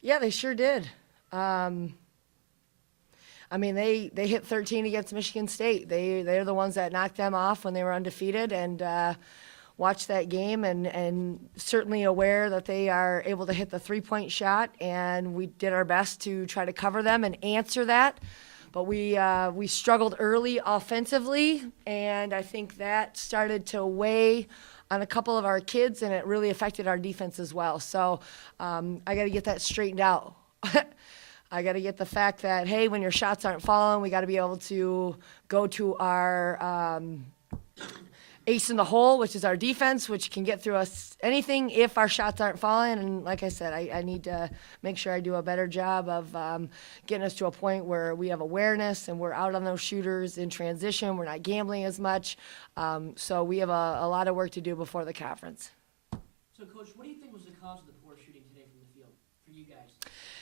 Yeah, they sure did. They hit 13 against Michigan State. They're the ones that knocked them off when they were undefeated, and watched that game and certainly aware that they are able to hit the three-point shot, and we did our best to try to cover them and answer that. But we struggled early offensively, and I think that started to weigh on a couple of our kids, and it really affected our defense as well. So I got to get that straightened out. I got to get the fact that, hey, when your shots aren't falling, we got to be able to go to our ace in the hole, which is our defense, which can get through us anything if our shots aren't falling. And like I said, I need to make sure I do a better job of getting us to a point where we have awareness and we're out on those shooters in transition. We're not gambling as much. So we have a lot of work to do before the conference. So, Coach, what do you think was the cause of the poor shooting today from the field for you guys?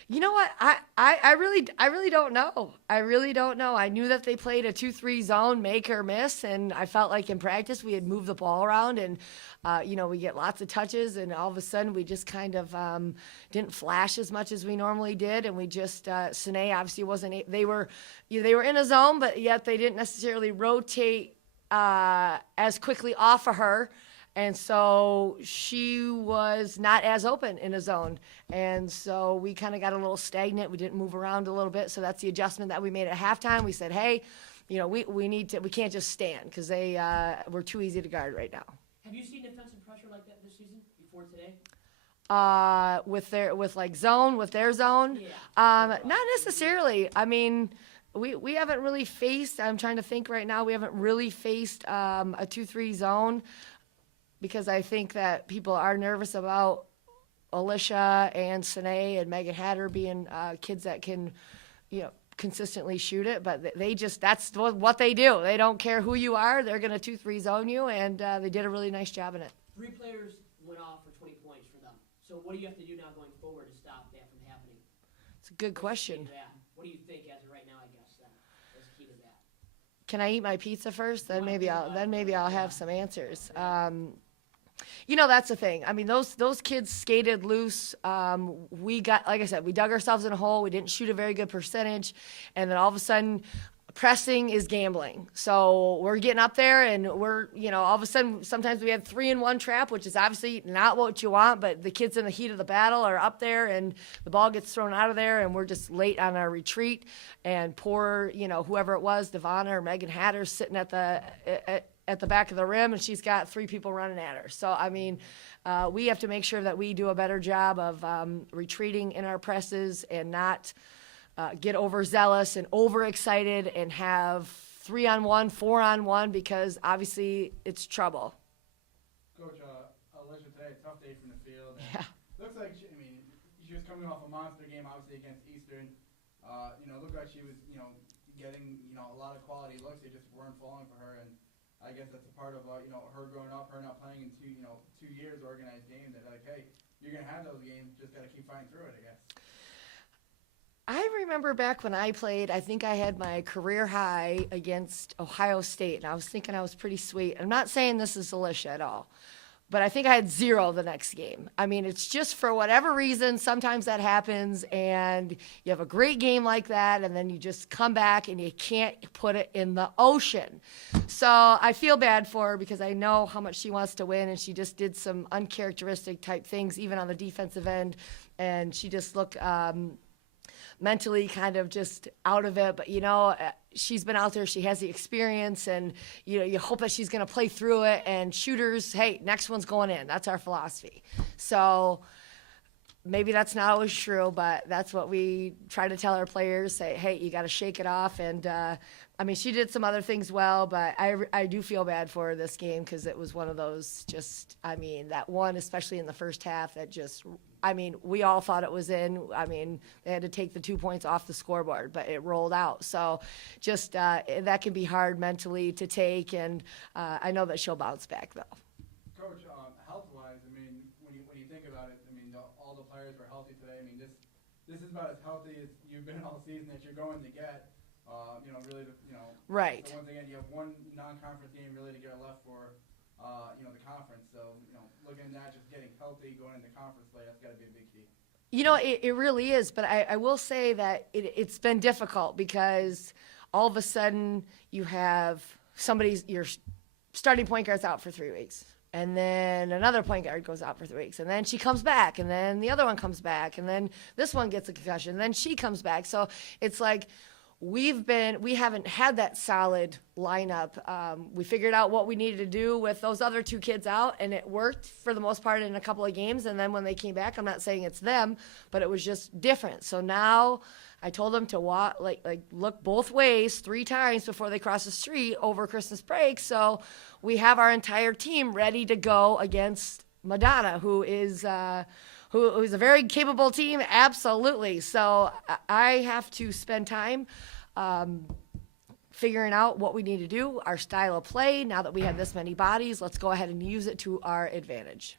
You know what? I really don't know. I really don't know. I knew that they played a 2-3 zone, make or miss, and I felt like in practice we had moved the ball around, and we get lots of touches, and all of a sudden we just kind of didn't flash as much as we normally did, and we just Sine obviously wasn't. They were in a zone, but yet they didn't necessarily rotate as quickly off of her. And so she was not as open in a zone. And so we kind of got a little stagnant. We didn't move around a little bit. So that's the adjustment that we made at halftime. We said, hey, we can't just stand because we're too easy to guard right now. Have you seen defensive pressure like that this season before today? With their zone? Yeah. Not necessarily. I mean, we haven't really faced, I'm trying to think right now, we haven't really faced a 2-3 zone. Because I think that people are nervous about Alicia and Sine and Megan Hatter being kids that can, consistently shoot it. But that's what they do. They don't care who you are. They're going to 2-3 zone you, and they did a really nice job in it. 3 players went off for 20 points for them. So what do you have to do now going forward to stop that from happening? It's a good question. What do you think as of right now, I guess, is key to that? Can I eat my pizza first? Then maybe I'll have some answers. That's the thing. I mean, those kids skated loose. We got, like I said, we dug ourselves in a hole. We didn't shoot a very good percentage. And then all of a sudden, pressing is gambling. So we're getting up there and we're, all of a sudden, sometimes we have 3-in-1 trap, which is obviously not what you want, but the kids in the heat of the battle are up there and the ball gets thrown out of there and we're just late on our retreat. And poor, whoever it was, Devonna or Megan Hatter sitting at the back of the rim, and she's got 3 people running at her. So, I mean, we have to make sure that we do a better job of retreating in our presses and not get overzealous and overexcited and have 3-on-1, 4-on-1, because obviously it's trouble. Coach, Alicia today, tough day from the field. Yeah. Looks like she was coming off a monster game, obviously against Eastern. Looked like she was, getting, a lot of quality looks. They just weren't falling for her, and I guess that's a part of, her growing up, her not playing in 2 years organized games. They're like, hey, you're going to have those games, just got to keep fighting through it, I guess. I remember back when I played, I think I had my career high against Ohio State, and I was thinking I was pretty sweet. I'm not saying this is Alicia at all, but I think I had 0 the next game. I mean, it's just for whatever reason, sometimes that happens, and you have a great game like that, and then you just come back and you can't put it in the ocean. So I feel bad for her because I know how much she wants to win, and she just did some uncharacteristic type things, even on the defensive end, and she just looked mentally kind of just out of it. But, she's been out there. She has the experience, and, you hope that she's going to play through it. And shooters, hey, next one's going in. That's our philosophy. So maybe that's not always true, but that's what we try to tell our players, say, hey, you got to shake it off. And, she did some other things well, but I do feel bad for her this game because it was one of those that one, especially in the first half, that just – we all thought it was in. They had to take the 2 points off the scoreboard, but it rolled out. So just that can be hard mentally to take, and I know that she'll bounce back, though. Coach, health-wise, when you think about it, all the players were healthy today. This is about as healthy as you've been all season that you're going to get. really, Right. So once again, you have one non-conference game really to get left for, the conference. So, looking at that, just getting healthy, going into conference play, that's got to be a big key. It really is, but I will say that it's been difficult because all of a sudden you have your starting point guard's out for 3 weeks. And then another point guard goes out for 3 weeks. And then she comes back. And then the other one comes back. And then this one gets a concussion. And then she comes back. So it's like we haven't had that solid lineup. We figured out what we needed to do with those other two kids out, and it worked for the most part in a couple of games. And then when they came back, I'm not saying it's them, but it was just different. So now I told them to look both ways 3 times before they cross the street over Christmas break. So we have our entire team ready to go against Madonna, who is a very capable team, absolutely. So I have to spend time figuring out what we need to do, our style of play. Now that we have this many bodies, let's go ahead and use it to our advantage.